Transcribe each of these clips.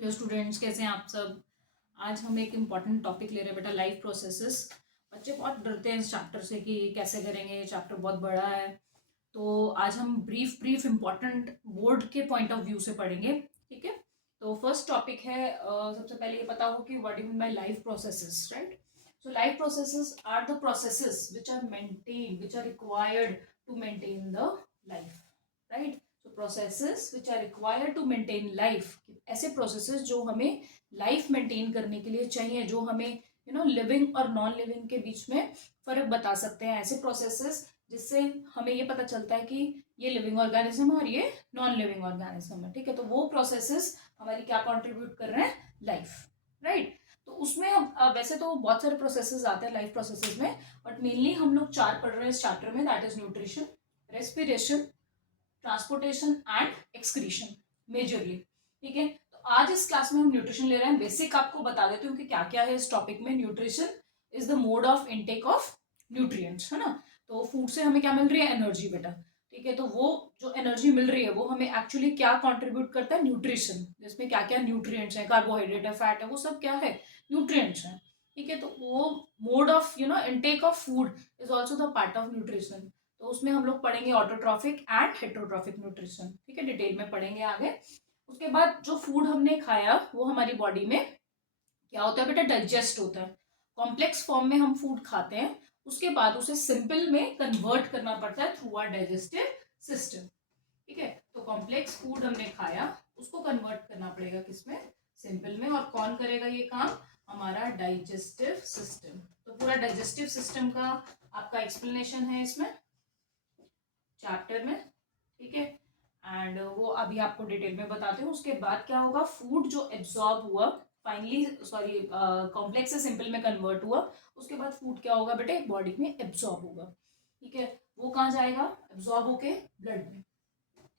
Hello students, कैसे हैं आप सब। आज हम एक इम्पॉर्टेंट टॉपिक ले रहे हैं बेटा, लाइफ प्रोसेसेस। बच्चे बहुत डरते हैं इस चैप्टर से कि कैसे करेंगे, ये चैप्टर बहुत बड़ा है। तो आज हम ब्रीफ ब्रीफ इम्पॉर्टेंट बोर्ड के पॉइंट ऑफ व्यू से पढ़ेंगे। ठीक है। तो फर्स्ट टॉपिक है, सबसे पहले ये पता हो कि what do mean by life processes, right. So life processes are the processes which are maintain which are required to maintain the life, right. So processes which are required to maintain life, ऐसे processes जो हमें life maintain करने के लिए चाहिए, जो हमें living और नॉन लिविंग के बीच में फर्क बता सकते हैं। ऐसे प्रोसेसेस जिससे हमें ये पता चलता है कि ये लिविंग ऑर्गेनिज्म है और ये नॉन लिविंग ऑर्गेनिज्म है। ठीक है। तो वो प्रोसेसेस हमारी क्या कंट्रीब्यूट कर रहे हैं, लाइफ, राइट। तो उसमें वैसे तो बहुत सारे प्रोसेसेस आते हैं लाइफ प्रोसेसेस में, बट मेनली हम लोग चार पढ़ रहे हैं इस चैप्टर में, that is nutrition, respiration, transportation and excretion, majorly. ठीक है। तो आज इस क्लास में हम न्यूट्रिशन ले रहे हैं। बेसिक आपको बता देती हूँ कि क्या क्या है इस टॉपिक में। Nutrition is the mode of intake of nutrients, है ना। तो फूड से हमें क्या मिल रही है, एनर्जी बेटा। ठीक है। तो वो जो एनर्जी मिल रही है वो हमें एक्चुअली क्या कंट्रीब्यूट करता है, न्यूट्रिशन, जिसमें क्या क्या न्यूट्रिएंट्स हैं, कार्बोहाइड्रेट है, फैट है, वो सब क्या है, न्यूट्रिएंट्स हैं। ठीक है। तो वो mode of intake of food is also the part of nutrition. तो उसमें हम लोग पढ़ेंगे ऑटोट्रॉफिक एंड हेट्रोट्रॉफिक न्यूट्रिशन। ठीक है, डिटेल में पढ़ेंगे आगे। उसके बाद जो फूड हमने खाया वो हमारी बॉडी में क्या होता है बेटा, डाइजेस्ट होता है। कॉम्प्लेक्स फॉर्म में हम फूड खाते हैं, उसके बाद उसे सिंपल में कन्वर्ट करना पड़ता है थ्रू आवर डाइजेस्टिव सिस्टम। ठीक है। तो कॉम्प्लेक्स फूड हमने खाया, उसको कन्वर्ट करना पड़ेगा किसमें, सिंपल में। और कौन करेगा ये काम, हमारा डाइजेस्टिव सिस्टम। तो पूरा डाइजेस्टिव सिस्टम का आपका एक्सप्लेनेशन है इसमें चैप्टर में। ठीक है। एंड वो अभी आपको डिटेल में बताते हैं। उसके बाद क्या होगा, फूड जो एब्जॉर्ब हुआ फाइनली, सॉरी, कॉम्प्लेक्स से सिंपल में कन्वर्ट हुआ, उसके बाद फूड क्या होगा बेटे, बॉडी में एब्जॉर्ब होगा। ठीक है। वो कहाँ जाएगा, एब्जॉर्ब होके ब्लड में।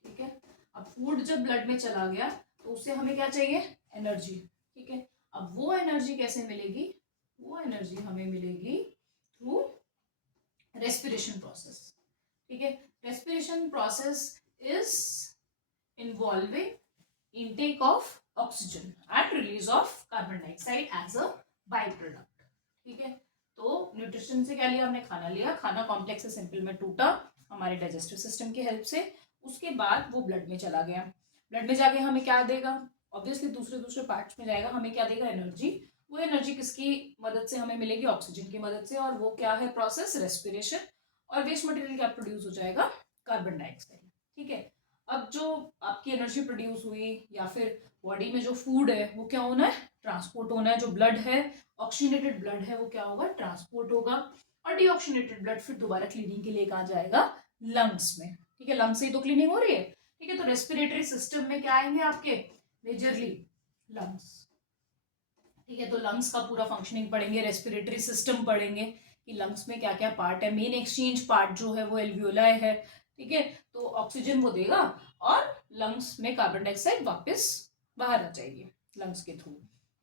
ठीक है। अब फूड जब ब्लड में चला गया तो उससे हमें क्या चाहिए, एनर्जी। ठीक है। अब वो एनर्जी कैसे मिलेगी, वो एनर्जी हमें मिलेगी थ्रू रेस्पिरेशन प्रोसेस। ठीक है। Respiration process is involving intake of oxygen and release of carbon dioxide as a by product. ठीक है। तो न्यूट्रिशन से क्या लिया हमने, खाना लिया, खाना कॉम्प्लेक्स से सिंपल में टूटा हमारे डाइजेस्टिव सिस्टम की हेल्प से। उसके बाद वो ब्लड में चला गया, ब्लड में जाके हमें क्या देगा, ऑब्वियसली दूसरे दूसरे पार्ट्स में जाएगा, हमें क्या देगा, एनर्जी। वो एनर्जी किसकी मदद से हमें मिलेगी, ऑक्सीजन की मदद से। और वो क्या है, प्रोसेस रेस्पिरेशन। और वेस्ट मटेरियल क्या प्रोड्यूस हो जाएगा, कार्बन डाइऑक्साइड। ठीक है। अब जो आपकी एनर्जी प्रोड्यूस हुई या फिर बॉडी में जो फूड है वो क्या होना है, ट्रांसपोर्ट होना है। जो ब्लड है, ऑक्सीजनेटेड ब्लड है, वो क्या होगा, ट्रांसपोर्ट होगा। और डीऑक्सीजनेटेड ब्लड फिर दोबारा क्लीनिंग के लिए कहाँ जाएगा, लंग्स में। ठीक है। लंग्स से ही तो क्लीनिंग हो रही है। ठीक है। तो रेस्पिरेटरी सिस्टम में क्या आएंगे आपके, मेजरली लंग्स। ठीक है। तो लंग्स का पूरा फंक्शनिंग पढ़ेंगे, रेस्पिरेटरी सिस्टम पढ़ेंगे कि लंग्स में क्या क्या पार्ट है। मेन एक्सचेंज पार्ट जो है वो एल्वियोलाई है। ठीक है। तो ऑक्सीजन वो देगा और लंग्स में कार्बन डाइऑक्साइड वापस बाहर आ जाएगी लंग्स के थ्रू।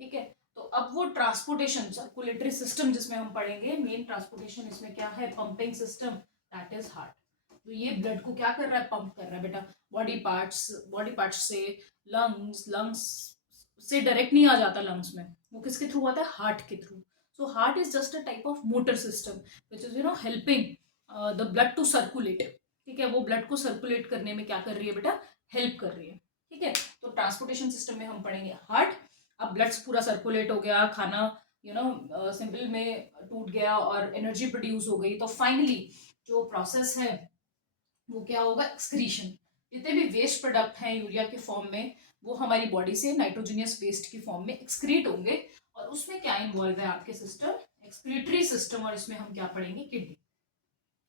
ठीक है। तो अब वो ट्रांसपोर्टेशन, सर्कुलेटरी सिस्टम जिसमें हम पढ़ेंगे, मेन ट्रांसपोर्टेशन इसमें क्या है, pumping system, that is heart. तो ये ब्लड को क्या कर रहा है, पंप कर रहा है बेटा, बॉडी पार्ट्स से लंग्स, लंग्स से डायरेक्ट नहीं आ जाता लंग्स में, वो किसके थ्रू आता है, हार्ट के थ्रू। So heart is just a type of motor system which is helping the blood to circulate. ठीक है। वो ब्लड को सर्कुलेट करने में क्या कर रही है बेटा, हेल्प कर रही है। ठीक है। तो ट्रांसपोर्टेशन सिस्टम में हम पढ़ेंगे हार्ट। अब ब्लड पूरा सर्कुलेट हो गया, खाना सिंपल में टूट गया और एनर्जी प्रोड्यूस हो गई, तो फाइनली जो प्रोसेस है वो क्या होगा, एक्सक्रीशन। जितने भी वेस्ट प्रोडक्ट हैं यूरिया के फॉर्म में, वो हमारी बॉडी से नाइट्रोजनियस वेस्ट की फॉर्म में एक्सक्रीट होंगे। और उसमें क्या इन्वॉल्व है आपके सिस्टम, एक्सक्रीटरी सिस्टम। और इसमें हम क्या पढ़ेंगे, किडनी।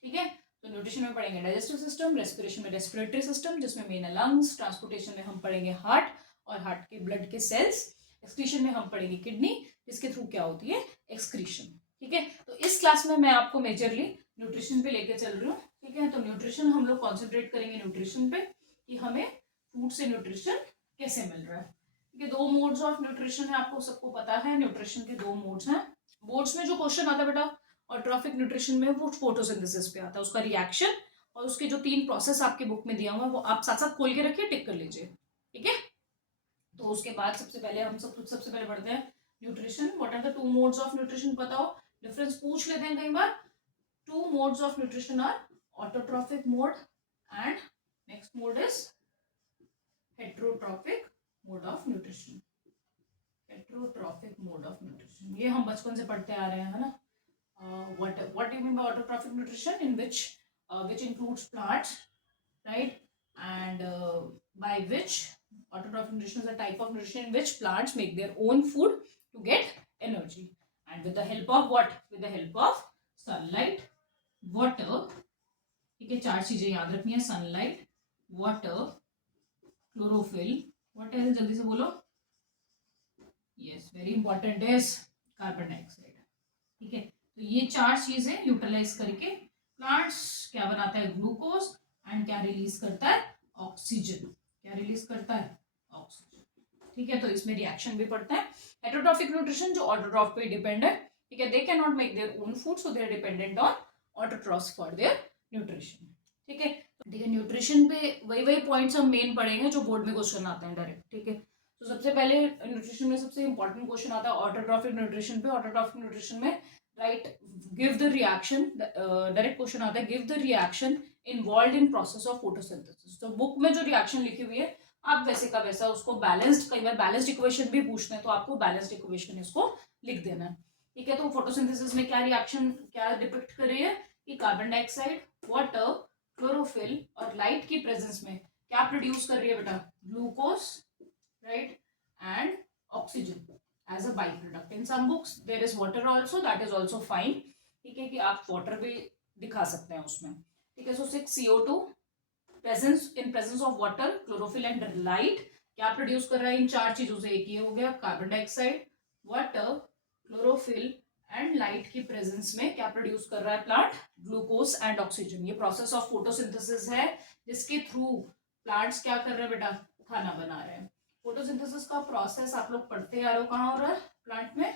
ठीक है। तो न्यूट्रिशन में पढ़ेंगे डाइजेस्टिव सिस्टम, रेस्पिरेशन में रेस्पिरेटरी सिस्टम जिसमें मेन है लंग्स, ट्रांसपोर्टेशन में हम पढ़ेंगे हार्ट और हार्ट के ब्लड के सेल्स, एक्सक्रीशन में हम पढ़ेंगे किडनी जिसके थ्रू क्या होती है, एक्सक्रीशन। ठीक है। तो इस क्लास में मैं आपको मेजरली न्यूट्रिशन पे लेके चल रही हूँ। ठीक है। तो न्यूट्रिशन हम लोग कॉन्सेंट्रेट करेंगे न्यूट्रिशन पे कि हमें फूड से न्यूट्रिशन कैसे मिल रहा है। ठीक है। दो मोड्स ऑफ न्यूट्रिशन है, आपको सबको पता है न्यूट्रिशन के दो मोड्स हैं। बोर्ड्स में जो क्वेश्चन आता है बेटा, और ट्रॉफिक न्यूट्रिशन में वो फोटोसिंथेसिस पे आता है, उसका रिएक्शन और उसके जो तीन प्रोसेस आपके बुक में दिया हुआ है वो आप साथ साथ खोल के रखिए, टिक कर लीजिए। ठीक है। तो उसके बाद सबसे पहले हम सबसे पहले पढ़ते हैं nutrition. What are the two modes of nutrition, बताओ, डिफरेंस पूछ लेते हैं कई बार। Two modes of nutrition are autotrophic mode and next mode is heterotrophic mode of nutrition. Heterotrophic mode of nutrition ये हम बचपन से पढ़ते आ रहे हैं, है ना। what do you mean by autotrophic nutrition, in which includes plants, right? And by which autotrophic nutrition is a type of nutrition in which plants make their own food to get energy, and with the help of what? With the help of sunlight, water, ठीक है, चार चीजें याद रखनी है, sunlight, water, chlorophyll, what else, जल्दी से बोलो, yes very important is carbon dioxide, ठीक है। तो ये चार चीजें यूटिलाइज करके प्लांट्स क्या बनाता है? ग्लूकोज, एंड क्या रिलीज करता है? ऑक्सीजन। क्या रिलीज करता है? ऑक्सीजन, ठीक है। तो इसमें रिएक्शन भी पड़ता है। हेटेरोट्रॉफिक न्यूट्रिशन जो ऑटोट्रॉफ पे डिपेंड है, ठीक है, they can not make their own food, so they are dependent on autotrophs for their nutrition, ठीक है। ठीक है, न्यूट्रिशन पे वही पॉइंट्स हम मेन पढ़ेंगे जो बोर्ड में क्वेश्चन आते हैं डायरेक्ट, ठीक है। तो सबसे पहले न्यूट्रिशन में सबसे इंपॉर्टेंट क्वेश्चन आता है ऑटोट्रॉफिक न्यूट्रिशन पे। ऑटोट्रॉफिक न्यूट्रिशन में right, give the reaction, direct question आता है, give the reaction involve in process of photosynthesis. तो बुक में जो रिएक्शन लिखी हुई है आप वैसे का वैसा उसको बैलेंस्ड, कई बार बैलेंस्ड इक्वेशन भी पूछते हैं तो आपको बैलेंस्ड इक्वेशन इसको लिख देना है, ठीक है। तो फोटोसिंथेसिस में क्या रिएक्शन क्या डिपिक्ट कर रही है कि कार्बन डाइऑक्साइड, वाटर, क्लोरोफिल और लाइट की प्रेजेंस में क्या प्रोड्यूस कर रही है बेटा? Glucose, right, and oxygen as a by product. In some books there is water also, that is also fine, ठीक है, कि आप वाटर भी दिखा सकते हैं उसमें, ठीक है। सो 6 CO2 presence, in presence of water, chlorophyll and light क्या प्रोड्यूस कर रहा है? इन चार चीजों से एक ये हो गया, carbon dioxide, water, chlorophyll and light की प्रेजेंस में क्या प्रोड्यूस कर रहा है प्लांट? Glucose and oxygen. ये प्रोसेस ऑफ फोटोसिंथेसिस है जिसके थ्रू प्लांट्स क्या कर रहे हैं बेटा? खाना बना रहे हैं। फोटोसिंथेसिस का प्रोसेस आप लोग पढ़ते आ रहे हो, कहाँ हो रहा है? प्लांट में,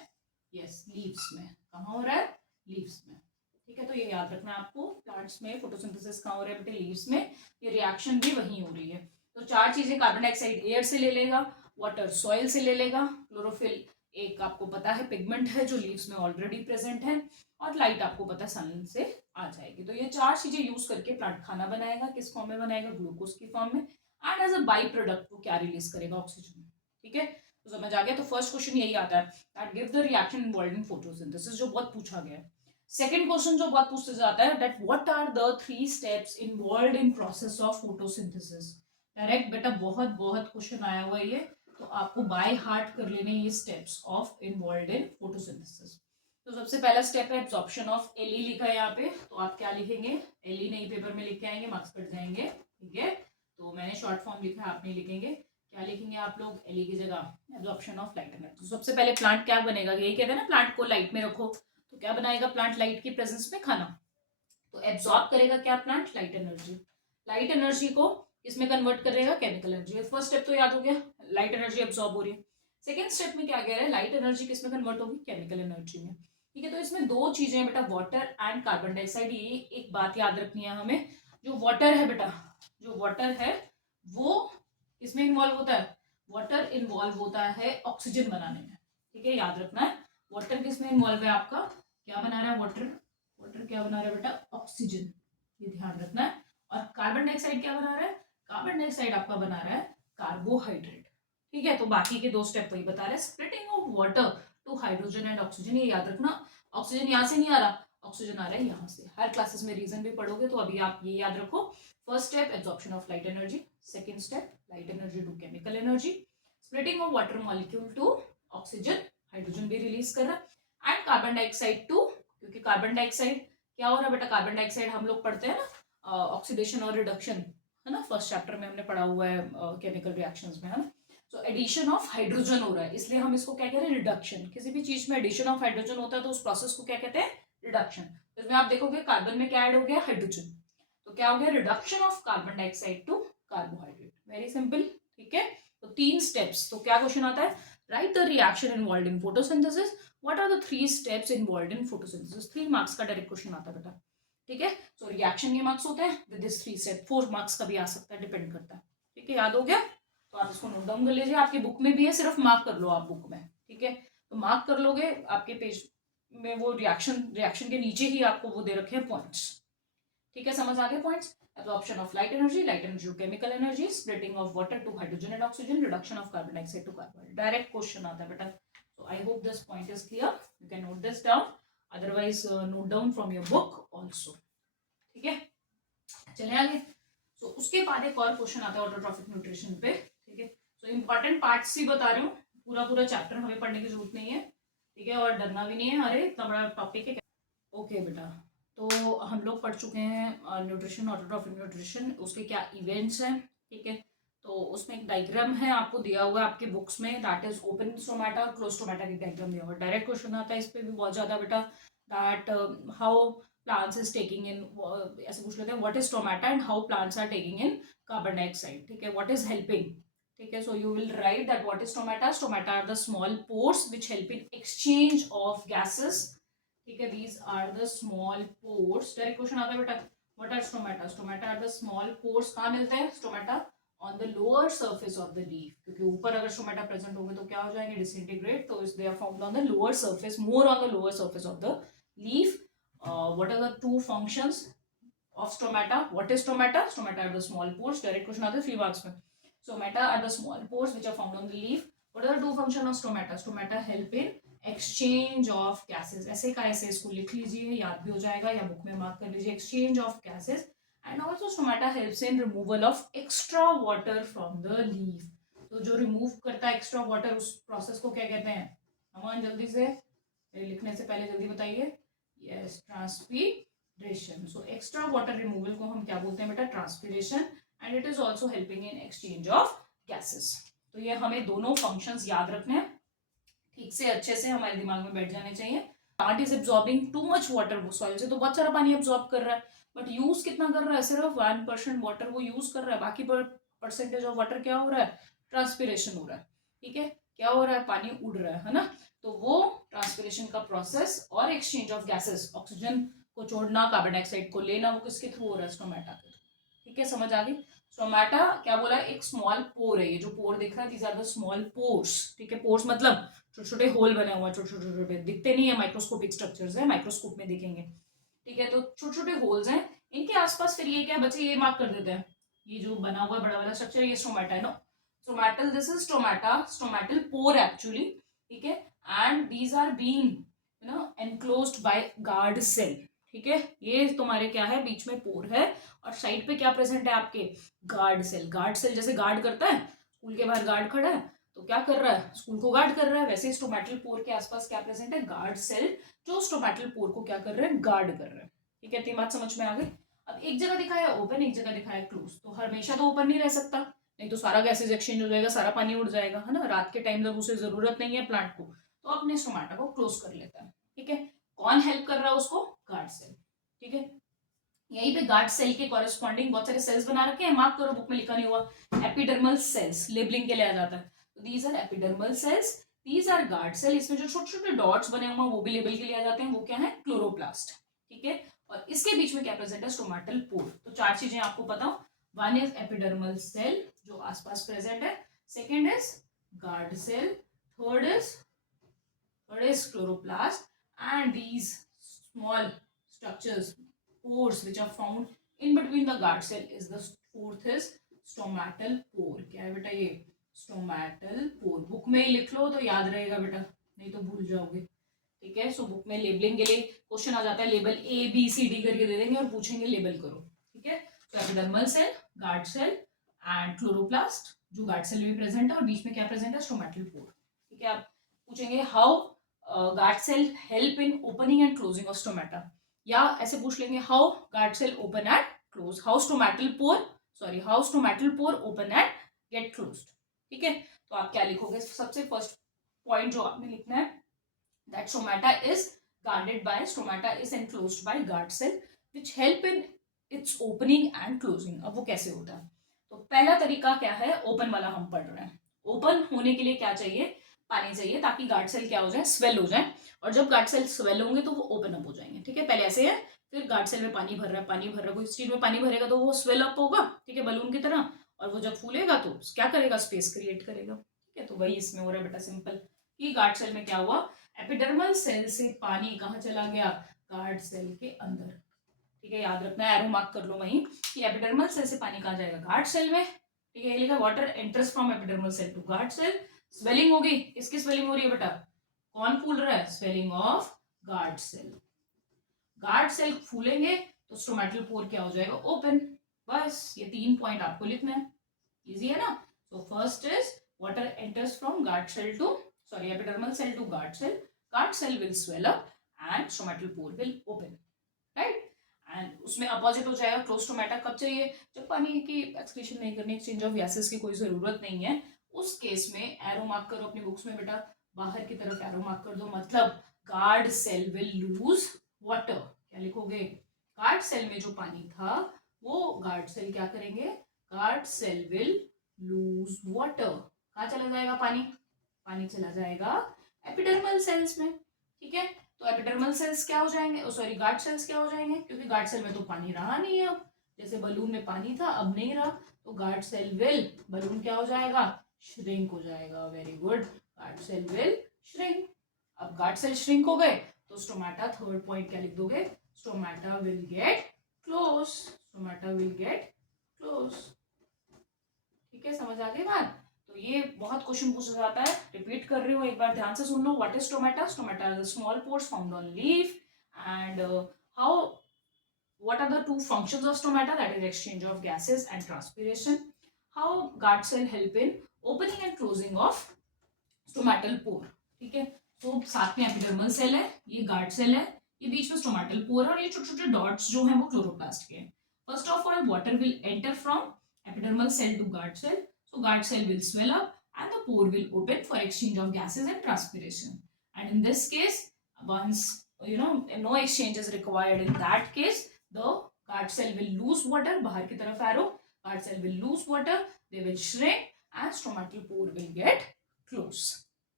यस, लीव्स में। कहाँ हो रहा है? लीव्स में, ठीक है। तो ये याद रखना है आपको, प्लांट्स में फोटोसिंथेसिस कहाँ हो रहा है बेटे? लीव्स में। ये रिएक्शन भी वहीं हो रही है। तो चार चीजें, कार्बन डाइऑक्साइड एयर से ले लेगा, वाटर सॉइल से ले लेगा, क्लोरोफिल एक आपको पता है पिगमेंट है जो लीव्स में ऑलरेडी प्रेजेंट है, और लाइट आपको पता है सन से आ जाएगी। तो ये चार चीजें यूज करके प्लांट खाना बनाएगा। किस फॉर्म में बनाएगा? ग्लूकोज की फॉर्म में, and as a by product वो क्या रिलीज करेगा? ऑक्सीजन, ठीक है। तो समझ आ गया। तो फर्स्ट क्वेश्चन यही आता है, that give the reaction involved in photosynthesis, जो बहुत पूछा गया है। सेकेंड क्वेश्चन जो बहुत पूछते जाता है, that what are the 3 steps involved in process of photosynthesis. Direct बेटा बहुत बहुत क्वेश्चन आया हुआ है ये, तो आपको बाय हार्ट कर लेने ये steps of involved in photosynthesis. तो सबसे पहला स्टेप है एब्जॉर्प्शन ऑफ एल लिखा है यहाँ पे, तो आप क्या लिखेंगे? एल नहीं पेपर में लिख के आएंगे, मार्क्स कट जाएंगे, ठीक है। तो मैंने शॉर्ट फॉर्म लिखा है, आप नहीं लिखेंगे। क्या लिखेंगे आप लोग? एल की जगह एब्जॉर्प्शन ऑफ लाइट एनर्जी। सबसे पहले प्लांट क्या बनेगा? यही कहते हैं ना, प्लांट को लाइट में रखो, तो क्या बनाएगा प्लांट? लाइट की प्रेजेंस में खाना। तो एब्जॉर्ब करेगा क्या plant? Light energy. Light energy को इसमें कन्वर्ट करेगा केमिकल एनर्जी। फर्स्ट स्टेप तो याद हो गया, लाइट एनर्जी एब्जॉर्ब हो रही है। सेकेंड स्टेप में क्या कह रहा है? लाइट एनर्जी किसमें कन्वर्ट होगी? केमिकल एनर्जी में, ठीक है। तो इसमें दो चीजें हैं बेटा, वाटर एंड कार्बन डाइऑक्साइड। ये एक बात याद रखनी है हमें, जो वाटर है बेटा, जो वाटर है वो किसमें इन्वॉल्व होता है? वाटर इन्वॉल्व होता है ऑक्सीजन बनाने में, ठीक है, याद रखना है। वाटर किसमें इन्वॉल्व है आपका? क्या बना रहा है वाटर? वाटर क्या बना रहा है बेटा? ऑक्सीजन, ये ध्यान रखना है। और कार्बन डाइऑक्साइड क्या बना रहा है? कार्बन डाइऑक्साइड आपका बना रहा है कार्बोहाइड्रेट, ठीक है। तो बाकी के दो स्टेप वही बता रहे हैं, splitting of water to hydrogen and oxygen. ये याद रखना, ऑक्सीजन यहाँ से नहीं आ रहा, ऑक्सीजन आ रहा है यहाँ से। हर क्लासेस में रीजन भी पढ़ोगे, तो अभी आप ये याद रखो। First step absorption of light energy, second step light energy to chemical energy, splitting of water molecule to oxygen, hydrogen भी रिलीज कर रहा है, एंड कार्बन डाइऑक्साइड टू, क्योंकि कार्बन डाइऑक्साइड क्या हो रहा है बेटा? कार्बन डाइऑक्साइड हम लोग पढ़ते हैं ना ऑक्सीडेशन और रिडक्शन, है ना, फर्स्ट चैप्टर में हमने पढ़ा हुआ है केमिकल रिएक्शंस में, है ना। तो एडिशन ऑफ हाइड्रोजन हो रहा है, इसलिए हम इसको क्या कह रहे हैं? रिडक्शन। किसी भी चीज में एडिशन ऑफ हाइड्रोजन होता है तो उस प्रोसेस को क्या कहते हैं? रिडक्शन। तो इसमें आप देखोगे कार्बन में क्या ऐड हो गया? हाइड्रोजन। तो क्या हो गया? Reduction of carbon dioxide to carbohydrate. Very simple, ठीक है। तो 3 स्टेप्स। तो क्या क्वेश्चन आता है? Write the reaction involved in photosynthesis, what are the 3 steps involved in photosynthesis. 3 marks का डायरेक्ट क्वेश्चन आता है बेटा, ठीक है। तो रिएक्शन के मार्क्स होते हैं, विद दिस 3 स्टेप 4 मार्क्स का भी आ सकता है, डिपेंड करता है, ठीक है। याद हो गया? तो आप इसको नोट डाउन कर लीजिए, आपकी बुक में भी है, सिर्फ मार्क कर लो आप बुक में, ठीक है। तो मार्क कर लोगे, आपके पेज में वो रिएक्शन के नीचे ही आपको वो दे रखे हैं पॉइंट्स, ठीक है। समझ आ गए points? absorption of light energy to chemical energy, splitting of water to hydrogen and oxygen, reduction of carbon dioxide to carbon. Direct question आता है बेटा. So I hope this point is clear. You can note this down. Otherwise note down from your book also. ठीक है, चले आगे. So उसके बाद एक और क्वेश्चन आता है ऑटोट्रॉफिक न्यूट्रिशन पे, ठीक है. So इंपॉर्टेंट पार्ट्स ही बता रही हूँ, पूरा चैप्टर हमें पढ़ने की जरूरत नहीं है, ठीक है, और डरना भी नहीं है. अरे इतना बड़ा टॉपिक है. ओके बेटा, तो हम लोग पढ़ चुके हैं न्यूट्रिशन, ऑटोट्रॉफिक न्यूट्रिशन, उसके क्या इवेंट्स हैं, ठीक है. तो उसमें एक डायग्राम है आपको दिया हुआ है आपके बुक्स में, दैट इज ओपन स्टोमेटा और क्लोज स्टोमेटा की डायग्राम दिया हुआ है. डायरेक्ट क्वेश्चन आता है इस पे भी बहुत ज्यादा बेटा, that how plants is taking in, ऐसे पूछ लेते हैं, what is stomata and how plants are taking in carbon dioxide, ठीक है, व्हाट इज हेल्पिंग, ठीक है. So you will write that what is stomata. Stomata are the small pores which help in exchange of gases, ठीक है. these are the small pores. Direct question आता है बेटा, what are stomata? Stomata are the small pores. कहाँ मिलते हैं stomata? On the lower surface of the leaf. क्योंकि ऊपर अगर stomata present होंगे तो क्या हो जाएंगे, disintegrate. तो they are found on the lower surface, more on the lower surface of the leaf. What are the two functions of stomata? What is stomata? Stomata are the small pores. Direct question आता है 3 marks में. Stomata are the small pores which are found on the leaf. What are the two functions of stomata? Stomata help in exchange of gases. ऐसे का ऐसे इसको लिख लीजिए, याद भी हो जाएगा, या बुक में मार्क कर लीजिए. Exchange of gases and also stomata helps in removal of extra water from the leaf. तो जो रिमूव करता है एक्स्ट्रा वाटर, उस प्रोसेस को क्या कहते हैं? अमन जल्दी से, लिखने से पहले जल्दी बताइए. Yes, transpiration. So extra water removal को हम क्या बोलते हैं बेटा? Transpiration. And it is also helping in exchange of gases. तो ये हमें दोनों फंक्शंस याद रखने हैं, ठीक से, अच्छे से हमारे दिमाग में बैठ जाने चाहिए. Plant is absorbing too much water, soil से तो बहुत सारा पानी एब्जॉर्ब कर रहा है, बट यूज कितना कर रहा है? सिर्फ 1% वाटर वो यूज कर रहा है, बाकी परसेंटेज ऑफ वाटर क्या हो रहा है? ट्रांसपिरेशन हो रहा है, ठीक है. क्या हो रहा है? पानी उड़ रहा है ना. तो वो ट्रांसपिरेशन का प्रोसेस और एक्सचेंज ऑफ गैसेस, ऑक्सीजन को छोड़ना, कार्बन डाइऑक्साइड को लेना, वो किसके थ्रू हो रहा है? स्टोमेटा के थ्रू, ठीक है. समझ आ गई? स्टोमेटा क्या बोला? एक स्मॉल पोर है. ये जो पोर दिख रहा है, these are the small pores, ठीक है. पोर्स मतलब छोटे छोटे होल बने हुए हैं, छोटे छोटे दिखते नहीं है, माइक्रोस्कोपिक स्ट्रक्चर्स है, माइक्रोस्कोप में दिखेंगे, ठीक है. तो छोटे छोटे होल्स हैं, इनके आसपास फिर ये क्या बच्चे, ये मार्क कर देते हैं, ये जो बना हुआ बड़ा वाला स्ट्रक्चर, ये स्टोमेटा है. No, stomatal, this is stomata, stomatal pore actually, ठीक है. And these are being enclosed by guard cell, ठीक है. ये तुम्हारे क्या है? बीच में पोर है, और साइड पे क्या प्रेजेंट है आपके? Guard cell. गार्ड सेल जैसे गार्ड करता है, स्कूल के बाहर गार्ड खड़ा है तो क्या कर रहा है? स्कूल को गार्ड कर रहा है. वैसे स्टोमेटल पोर के आसपास क्या प्रेजेंट है? गार्ड सेल, जो स्टोमेटल पोर को क्या कर रहे हैं? गार्ड कर रहे हैं, ठीक है. तीन बात समझ में आ गई. अब एक जगह दिखाया ओपन, एक जगह दिखाया क्लोज, तो हमेशा तो ओपन नहीं रह सकता, नहीं तो सारा गैसेज एक्सचेंज हो जाएगा, सारा पानी उड़ जाएगा, है ना. रात के टाइम जब उसे जरूरत नहीं है प्लांट को, तो अपने स्टोमेटा को क्लोज कर लेता है, ठीक है. कौन हेल्प कर रहा है उसको? गार्ड सेल, ठीक है. यहीं पे गार्ड सेल के कॉरेस्पॉन्डिंग बहुत सारे सेल्स बना रखे हैं, मार्क करो, बुक में लिखा नहीं हुआ. एपिडर्मल सेल्स लेबलिंग के लिए आ जाता है. These are epidermal cells, these are guard cell. इसमें जो छोटे छोटे डॉट्स बने हुए हैं वो भी लेबल के लिए आ जाते हैं, वो क्या है? क्लोरोप्लास्ट, ठीक है. और इसके बीच में क्या प्रेजेंट है? Stomatal pore. तो चार चीजें आपको पता हो. वन इज एपिडर्मल सेल जो आसपास प्रेजेंट है, second is guard cell, third is chloroplast, and these small structures, pores which are found in between the guard cell is the fourth is stomatal pore. क्या है बेटा? ये stomatal pore. Book में ही लिख लो तो याद रहेगा बेटा, नहीं तो भूल जाओगे, ठीक है. सो बुक में लेबलिंग के लिए क्वेश्चन आ जाता है, लेबल ABCD करके दे देंगे और पूछेंगे लेबल करो, ठीक है. तो epidermal cell, guard cell and chloroplast, जो गार्ड सेल में प्रेजेंट है, और बीच में क्या प्रेजेंट है? स्टोमेटल पोर, ठीक है. आप पूछेंगे how guard cell help in opening and closing of stomata, या ऐसे पूछ लेंगे how guard cell open and close, how stomatal pore open and get closed, ठीक है. तो आप क्या लिखोगे? सबसे फर्स्ट पॉइंट जो आपने लिखना है, that stomata is guarded by, stomata is enclosed by guard cell which help in its opening and closing. अब वो कैसे होता है? तो पहला तरीका क्या है? ओपन वाला हम पढ़ रहे हैं. ओपन होने के लिए क्या चाहिए? पानी चाहिए, ताकि गार्ड सेल क्या हो जाए? स्वेल हो जाए. और जब गार्ड सेल स्वेल होंगे तो वो ओपन अप हो जाएंगे, ठीक है. पहले ऐसे है, फिर गार्ड सेल में पानी भर रहा है, कोई चीज में पानी भरेगा तो वो स्वेल अप होगा, ठीक है, बलून की तरह, और वो जब फूलेगा तो क्या करेगा, स्पेस क्रिएट करेगा। ठीक है, तो वही इसमें हो रहा है बेटा सिंपल, कि गार्ड सेल में क्या हुआ, एपिडर्मल सेल से पानी कहाँ चला गया, गार्ड सेल के अंदर। ठीक है, याद रखना है, एरो मार्क कर लो वहीं कि एपिडर्मल सेल से पानी कहाँ जाएगा, गार्ड सेल में। ठीक है, लिखा water enters from epidermal cell to guard cell. Swelling होगी, किसकी स्वेलिंग हो रही है बेटा, कौन फूल रहा है, swelling of guard cell. Guard cell फूलेंगे तो स्टोमेटल पोर क्या हो जाएगा, ओपन। बस ये 3 पॉइंट आपको लिखना है, इजी है ना। So first is water enters from guard cell to, sorry epidermal cell to guard cell will swell up and stomatal pore will open, right. And उसमें अपोजिट हो जाएगा क्लोज स्टोमेटा, कब चाहिए, जब पानी की एक्सक्रीशन नहीं करनी, एक्सचेंज ऑफ गैसेस की कोई जरूरत नहीं है, उस केस में एरो मार्क करो अपनी बुक्स में बेटा, बाहर की तरफ एरो मार्क कर दो, मतलब guard cell will lose water. क्या लिखोगे, गार्ड सेल में जो पानी था वो गार्ड सेल क्या करेंगे, guard cell will lose water. कहाँ चला जाएगा पानी, पानी चला जाएगा एपिडर्मल सेल्स में। ठीक है, तो एपिडर्मल सेल्स क्या हो जाएंगे, सॉरी गार्ड सेल्स क्या हो जाएंगे, क्योंकि गार्ड सेल में तो पानी रहा नहीं है अब, जैसे बलून में पानी था अब नहीं रहा, तो गार्ड सेल विल, बलून क्या हो जाएगा, श्रिंक हो जाएगा। Very good, guard cell will shrink. अब गार्ड सेल श्रिंक हो गए तो स्टोमेटा, थर्ड पॉइंट क्या लिख दोगे, stomata will get close, stomata will get close. ठीक है, समझ आ गई बात। तो ये बहुत क्वेश्चन पूछा जाता है, रिपीट कर रही हूँ, एक बार ध्यान से सुन लो। What is stomata, stomata are the small pores found on leaf and how, what are the two functions of stomata, that is exchange of gases and transpiration. How guard cell help in opening and closing of stomatal pore. ठीक है, तो साथ में epidermal cell है, ये guard cell है, ये बीच में स्टोमेटल पोर है, और ये छोटे छोटे डॉट्स जो हैं वो क्लोरोप्लास्ट के हैं। First of all water will enter from epidermal cell to guard cell, so guard cell will swell up and the pore will open for exchange of gases and transpiration. And in this case, once no exchange is required, in that case the guard cell will lose water, bahar ki taraf arrow, guard cell will lose water, they will shrink and stomatal pore will get close.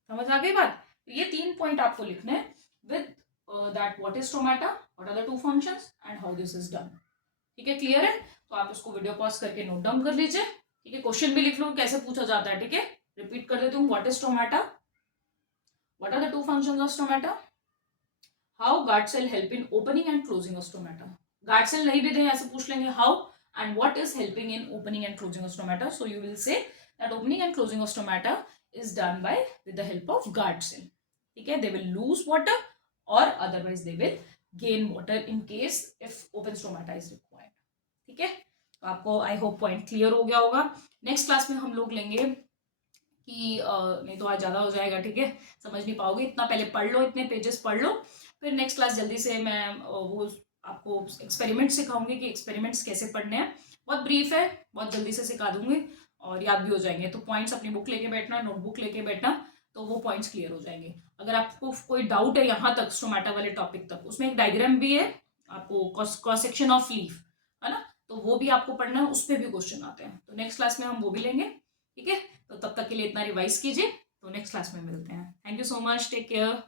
समझ आ गई बात। तो ये 3 point आपको लिखने हैं with that, what is stomata, what are the two functions and how this is done. ठीक है, क्लियर है, तो आप इसको वीडियो पॉज करके नोट डाउन कर लीजिए। ठीक है, क्वेश्चन भी लिख लो कैसे पूछा जाता है। ठीक है, रिपीट कर देती हूँ, what is stomata, what are the two functions of stomata, how guard cell help in opening and closing of stomata. Guard cell नहीं भी दे ऐसे पूछ लेंगे, how and what is helping in opening and closing of stomata, so you will say that opening and closing of stomata is done by with the help of guard cell. ठीक है, they will lose water or otherwise they will gain water in case if open stomata is required. ठीक है, तो आपको I hope point clear हो गया होगा। Next class में हम लोग लेंगे कि नहीं तो आज ज़्यादा हो जाएगा। ठीक है, समझ नहीं पाओगे, इतना पहले पढ़ लो, इतने पेजेस पढ़ लो, फिर नेक्स्ट क्लास जल्दी से मैं वो आपको एक्सपेरिमेंट सिखाऊंगी कि एक्सपेरिमेंट्स कैसे पढ़ने हैं। बहुत ब्रीफ है, बहुत जल्दी से सिखा दूंगी और याद भी हो जाएंगे। तो पॉइंट्स अपनी बुक लेके बैठना, नोटबुक लेके बैठना, तो वो पॉइंट्स क्लियर हो जाएंगे। अगर आपको कोई डाउट है यहाँ तक स्टोमेटा वाले टॉपिक तक, उसमें एक डायग्राम भी है आपको, क्रॉस सेक्शन ऑफ लीफ, है ना, तो वो भी आपको पढ़ना है, उस पर भी क्वेश्चन आते हैं, तो नेक्स्ट क्लास में हम वो भी लेंगे। ठीक है, तो तब तक के लिए इतना रिवाइज कीजिए, तो नेक्स्ट क्लास में मिलते हैं। Thank you so much, take care.